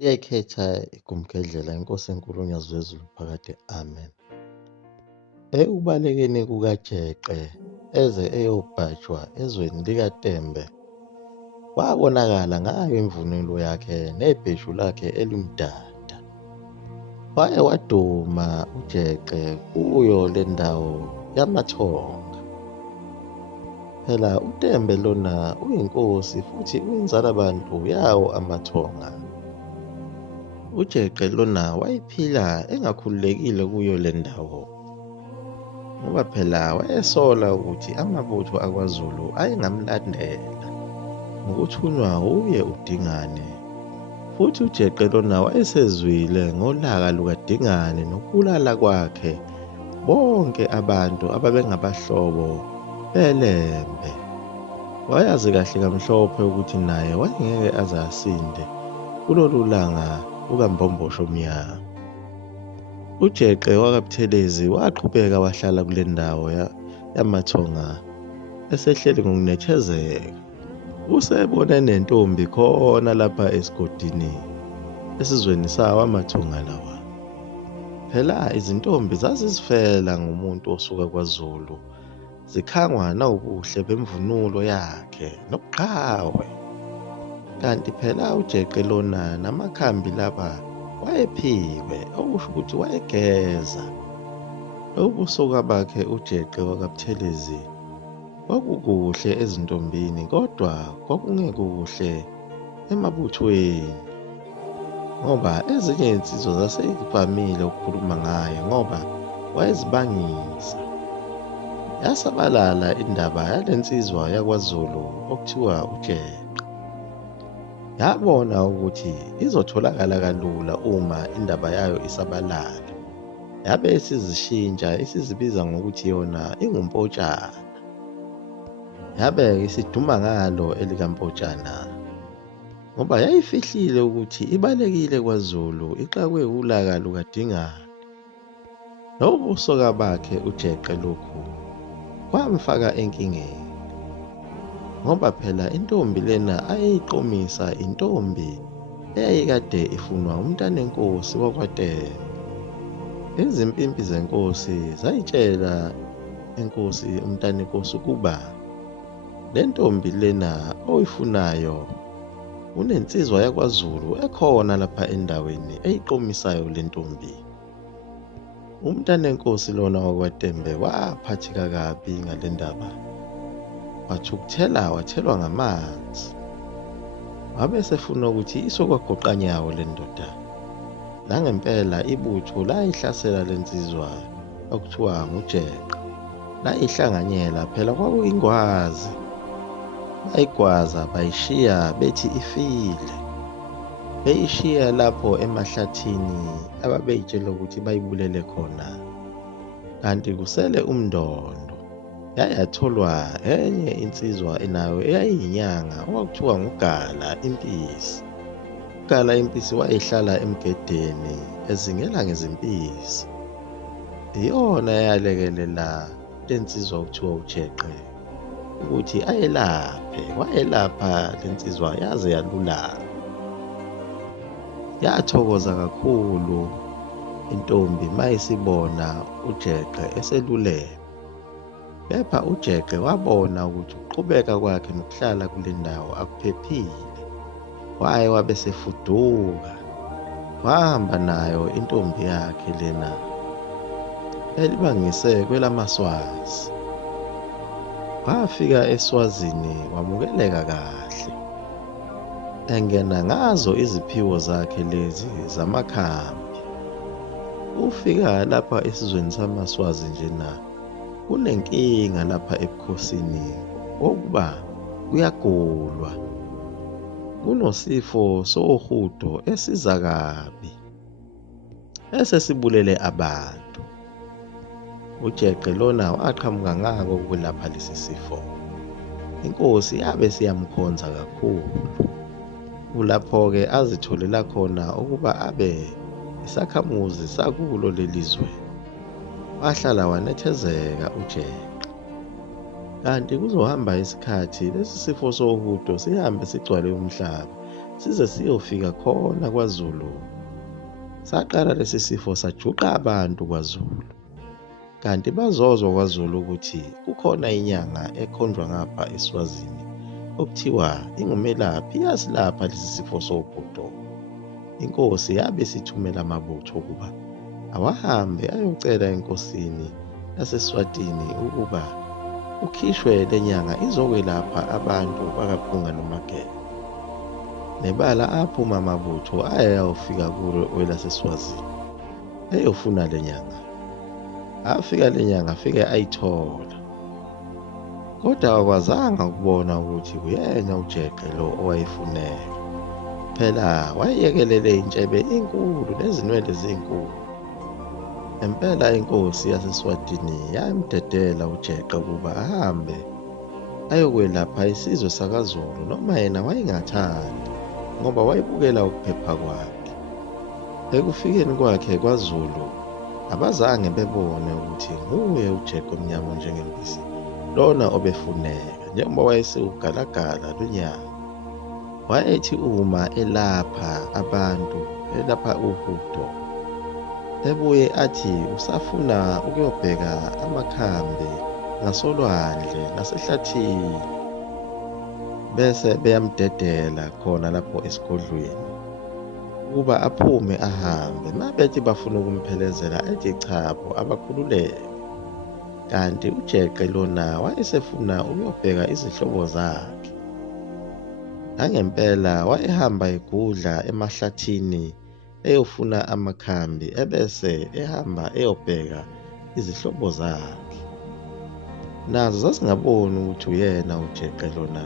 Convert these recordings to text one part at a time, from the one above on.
Iyayikhetha igumgedlela inkosi enkulu uNyazi wezulu phakade. Amen. Ekubalekeni kukaJeqe eze eyobhajwa ezweni likaTembe, kwabonakala ngayo imvunulo yakhe nebheshu lakhe elimdada. Waye waduma uJeqe kuyo le ndawo yamathonga. Phela uTembe lona uyinkosi futhi uyinzala bantu yawo amathonga. UJeqe lona wayephila engakhululekile kuyo le ndawo, ngoba phela wayesola ukuthi amabutho akwaZulu ayengamlandela ngokuthunywa uye uDingane. Futhi uJeqe lona wayesezwile ngolaka lukaDingane nokubulala kwakhe bonke abantu ababengabahlobo beLembe. Wayazi kahle kamhlophe ukuthi naye wayengeke aze asinde kulolu langa lukambombosho Omnyama. UJeqe wakaButhelezi waqhubeka wahlala kule ndawo yamathonga esehleli ngokunethezeka. Usebone nentombi khona lapha esigodini esizweni sawo amathonga lawa. Phela izintombi zazizifela ngomuntu osuka kwaZulu, zikhangwa nawubuhle bemvunulo yakhe nobuqhawe. Kanti phela uJeqe lona namakhambi laba wayephiwe, okusho ukuthi wayegeza. Ubusoka bakhe uJeqe wakaButhelezi kwakukuhle ezintombini, kodwa kwakungekuhle emabuthweni, ngoba ezinye insizwa zaseyivamile ukukhuluma ngaye ngoba wayezibangisa. Yasabalala indaba yalensizwa yakwaZulu okuthiwa uJeqe. Yabona ukuthi izotholakala kalula uma indaba yayo isabalala. Yabe isizishintsha isizibiza ngokuthi yona ingumpotshana. Yabe isiduma ngalo elikampotshana, ngoba yayifihlile ukuthi ibalekile kwaZulu ixakwe ulaka lukaDingane. Nobusoka bakhe uJeqe lokhu kwamfaka enkingeni, ngoba phela intombi lena ayeyiqomisa intombi eyayikade ifunwa umntanenkosi wakwaTembe. Izimpimpi zenkosi zayitshela inkosi umntanenkosi ukuba le ntombi lena oyifunayo unensizwa yakwaZulu ekhona lapha endaweni eyiqomisayo le ntombi. Umntanenkosi lona wakwaTembe waphatheka kabi ngale ndaba, wathukuthela wathelwa ngamanzi. Wabe sefuna ukuthi isokwagoqa nyawo le ndoda. Nangempela ibutho layihlasela lensizwa okuthiwa nguJeqe, layihlanganyela phela kwakuyingwazi. Bayigwaza bayishiya bethi ifile, beyishiya lapho emahlathini ababeyitshela ukuthi bayibulele khona. Kanti kusele umndondo yayatholwa enye insizwa enayo eyayiyinyanga okwakuthiwa ngugala Mpisi. UGala Mpisi wayehlala emgedeni ezingela ngezimpisi. Iyona yalekelela lensizwa okuthiwa uJeqe ukuthi ayelaphe. Wayelapha lensizwa yaze yalulama. Yathokoza kakhulu intombi mayisibona uJeqe eseluleme. Kepha uJeqe wabona ukuthi ukuqhubeka kwakhe nokuhlala kule ndawo akuphephile. Waye wabe sefuduka, wahamba nayo intombi yakhe lena elibangise kwelamaswazi. Wafika eSwazini wamukeleka kahle, engena ngazo iziphiwo zakhe lezi zamakhambi. Ufika lapha esizweni samaswazi njena kunenkinga lapha ebukhosini okuba kuyagulwa. Kunosifo sohudo esiza kabi esesibulele abantu. uJeqe lona waqhamuka ngako ukwelapha lesi sifo. Inkosi yabe siyamkhonza kakhulu. Kulapho-ke azitholela khona ukuba abe isakhamuzi sakulo lelizwe. Wahlala wanethezeka uJeqe. Kanti kuzohamba isikhathi lesi sifo sohudo sihambe sigcwale umhlaba. size siyofika khona kwaZulu. Saqala lesi sifo sajuqa abantu kwaZulu, kanti bazozwa kwaZulu ukuthi kukhona inyanga ekhonjwa ngapha eSwazini okuthiwa ingumelaphi, iyasilapha lesi sifo sobhudo. Inkosi yabe sithumela amabutho ukuba awahambe ayocela enkosini yaseSwatini ukuba ukhishwe le nyanga izokwelapha abantu bakaGunga noMageba. Nebala aphuma amabutho ayayofika kulo elaseSwazini eyofuna le nyanga. Afika le nyanga afike ayithola, kodwa akwazanga ukubona ukuthi uyena Ujeqe lo owayefuneka. Phela wayeyekelele intshebe inkulu nezinwele zinkulu. Impela inkosi yaseSwatini yamdedela Ujeqe ukuba ahambe ayokwelapha isizwe sakaZulu, noma yena wayengathandi ngoba wayebukela ukuphepha kwakhe. Ekufikeni kwakhe kwaZulu abazange bebone ukuthi nguye Ujeqe Omnyama Onjenge Mpisi lona obefuneka, njengoba wayesewugalagala lo nyaka. Wayethi uma elapha abantu, elapha uhudo, ebuye athi usafuna ukuyobheka amakhambi ngasolwandle nasehlathini, bese beyamdedela khona lapho esigodlweni ukuba aphume ahambe. Mabethi bafuna ukumphelezela ethi chapho abakhululeke, kanti Ujeqe lona wayesefuna ukuyobheka izihlobo zakhe. Nangempela wayehamba egudla emahlathini eyofuna amakhambi, ebese ehamba eyobheka izihlobo zakhe. Nazo zazingaboni ukuthi uyena Ujeqe lona,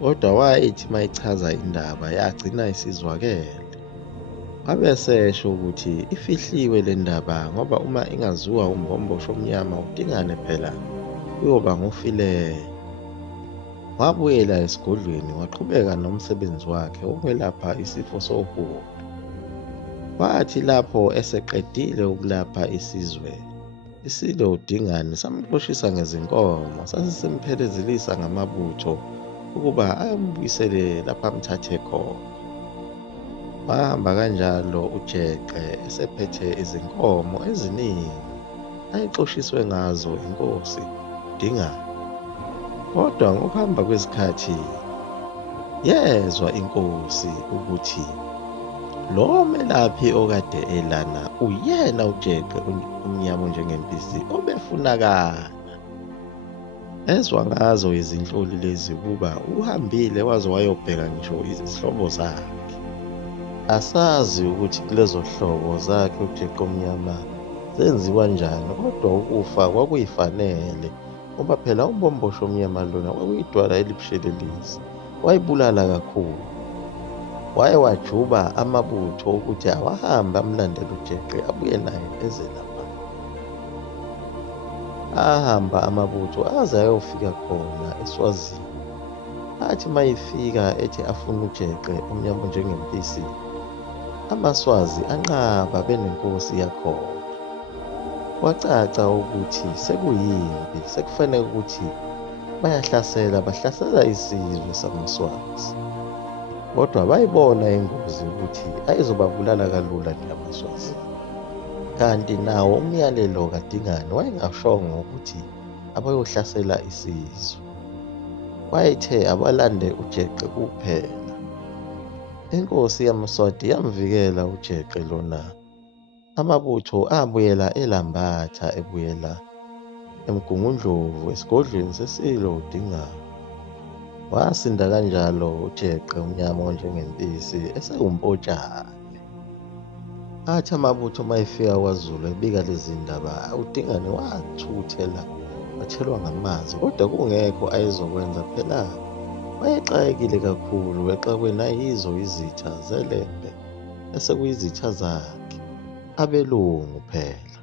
kodwa wayethi mayichaza indaba yagcina isizwakele. Wabesesho ukuthi ifihliwe le ndaba ngoba uma ingaziwa umbhomboshi omnyama uDingane phela uyoba ngofileyo. Wabuyela esigodlweni waqhubeka nomsebenzi wakhe wokwelapha isifo sohudo. Wathi lapho eseqedile ukulapha isizwe, isilo uDingane samxoshisa ngezinkomo, sasesimpherezelisa ngamabutho ukuba ayombuyisele lapha amthathe khona. Wahamba kanjalo Ujeqe esephethe izinkomo eziningi ayexoshiswe ngazo inkosi uDingane. Kodwa ngokuhamba kwesikhathi yezwa inkosi ukuthi lo melaphi okade elana uyena Ujeqe Omnyama Onjenge Mpisi obefunakala. Ezwa ngazo izinhloli lezi ukuba uhambile waze wayobheka ngisho izihlobo zakhe. Asazi ukuthi kulezo hlobo zakhe Ujeqe Omnyama zenziwa njani, kodwa ukufa kwakuyifanele ngoba phela umbhomboshi omnyama lona kwakuyidwala elibushelelezi, wayibulala kakhulu. Waye wajuba amabutho ukuthi awahambe amlandela Ujeqe abuye naye eze lapha. Ahamba amabutho aze ayofika khona eSwazini. Athi mayifika ethi afuna Ujeqe Omnyama Onjenge Mpisi, amaswazi anqaba benenkosi yakhona. Kwacaca ukuthi sekuyimpi, sekufanele ukuthi bahlasela isizwe samaswazi. Kodwa bayibona ingozi ukuthi ayizobabulala kalula ngeyamaswazi. Kanti nawo umyalelo kaDingane wayengashongo ukuthi abayohlasela isizwe. Wayethe abalande Ujeqe kuphela. Inkosi yamaswati yamvikela Ujeqe lona. Amabutho abuyela elambatha ebuyela eMgungundlovu esigodlweni sesilo uDingane. Wasinda kanjalo Ujeqe Omnyama Onjenge Mpisi esewumpotshane. Athi amabutho mayefika kwaZulu ebika lezi ndaba, uDingane wathukuthela wathelwa ngamanzi, kodwa kungekho ayezokwenza phela wayexakekile kakhulu, exakwe nayizo izitha zeLembe esekuyizitha zakhe, abelungu phela,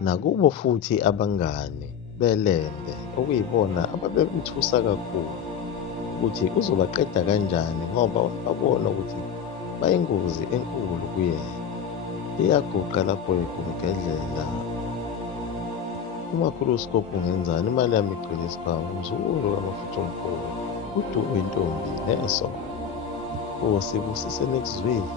nakubo futhi abangane beLembe okuyibona ababemthusa kakhulu ukuthi uzobaqeda kanjani ngoba babona ukuthi bayingozi enkulu kuyena. Iyaguqa lapho egumgedlela. Umakhuluskopu ungenzani? Imali yami igcwele isibawu, umzukulu kamafutha omkhulu, uduke intombi neso. Nkosi ibusise nekuzwile